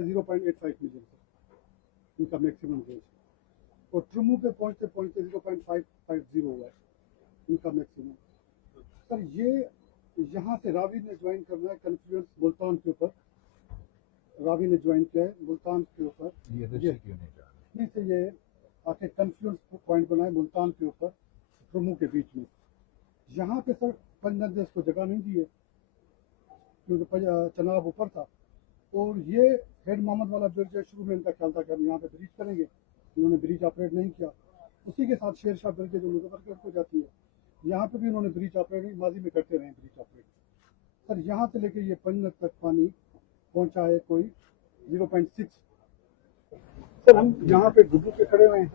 0.85 million इनका maximum range, और ट्रुमू पे पहुंचते पहुंचते 0.550 हुआ है इनका मैक्सिमम। सर ये यहाँ से रावी ने ज्वाइन करना है कन्फ्लुएंस मुल्तान के ऊपर, रावी ने ज्वाइन किया है मुल्तान के ऊपर, ये से ये आके कन्फ्लुएंस पॉइंट बनाए मुल्तान के ऊपर ट्रुमू के बीच में। यहाँ पे सर पंजाब ने इसको जगह नहीं दी है क्योंकि चनाब ऊपर था, और ये हेड मोहम्मद वाला ब्रिज है, शुरू में इनका ख्याल था कि हम यहाँ पे ब्रिज करेंगे, इन्होंने ब्रिज ऑपरेट नहीं किया। उसी के साथ शेर शाह ब्रिज जो मुजफ्फरपुर को जाती है, यहाँ पे भी उन्होंने ब्रिज ऑपरेट नहीं, माजी में करते रहे ब्रिज ऑपरेट। सर यहाँ से लेके ये पंजाब तक पानी पहुँचा है कोई 0.6। सर हम यहाँ पे गुड्डू पे खड़े हुए हैं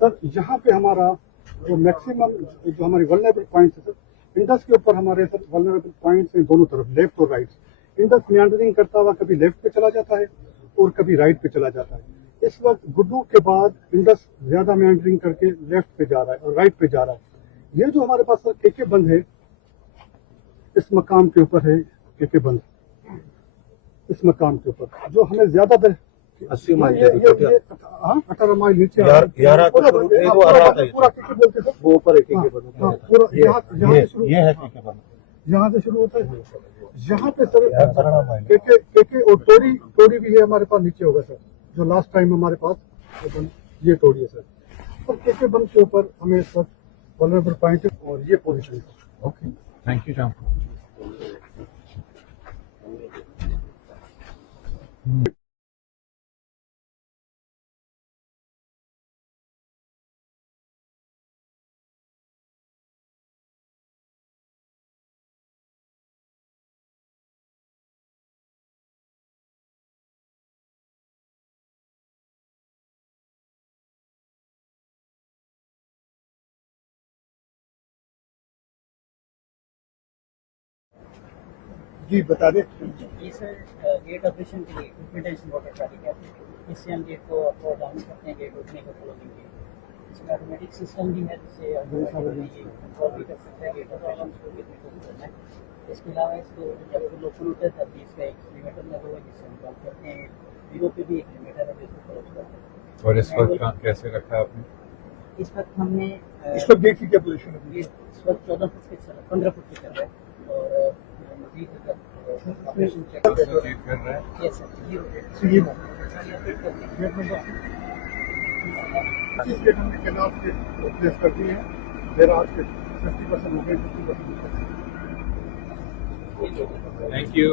सर, यहाँ पे हमारा जो मैक्सिमम जो हमारी वल्नरेबल पॉइंट्स है सर, इंडस के ऊपर हमारे सर वल्नरेबल पॉइंट्स हैं दोनों तरफ, लेफ्ट और राइट। इंडस मियांडरिंग करता हुआ कभी लेफ्ट पे चला जाता है और कभी राइट पे चला जाता है। इस वक्त गुड्डू के बाद इंडस ज्यादा मियांडरिंग करके लेफ्ट पे जा रहा है और राइट पे जा रहा है। ये जो हमारे पास सर केके बंद है, इस मकाम के ऊपर है केके बंद, इस मकाम के ऊपर जो हमें ज्यादातर 80 माइल 18 माइल नीचे पूरा केके बोलते थे वो ऊपर एक पूरा यहाँ से शुरू होता है। यहाँ पे सर केके और टोड़ी भी है हमारे पास, नीचे होगा सर जो लास्ट टाइम हमारे पास ये टोड़ी है सर। और केके बंद के ऊपर हमें इस वक्त वल्नरेबल पॉइंट और ये पोजीशन है। ओके, थैंक यू जाम। जी बता दें। ये सर गेट ऑपरेशन के लिए इक्विपमेंट इम्पोर्टेंट है क्या? इससे हम गेट को अप और डाउन करते हैं, गेट ओपनिंग को क्लोजिंग के। इसमें ऑटोमेटिक सिस्टम भी है जिससे कंट्रोल भी कर सकते हैं गेट ऑपरेशन को कितने को करना है। इसके अलावा इसको जब लोग ओपन होता है तब भी इसका एक लिमिटर लगा हुआ है जिससे हम काम करते हैं। जीरो पे भी एक लिमिटर है जिसको क्लोज करते हैं। और इस वक्त काम कैसे रखा आपने? इस वक्त हमने इस वक्त गेट की क्या पोजीशन है? इस वक्त 14 फुट के 15 फुट के चल रहा है और ऑपरेशन चेक कर रहा है। यस सर, गेट हमने कैनाल से प्लेस कर दिए हैं, मेरा आज के 50% हो गए, 50%। Thank you.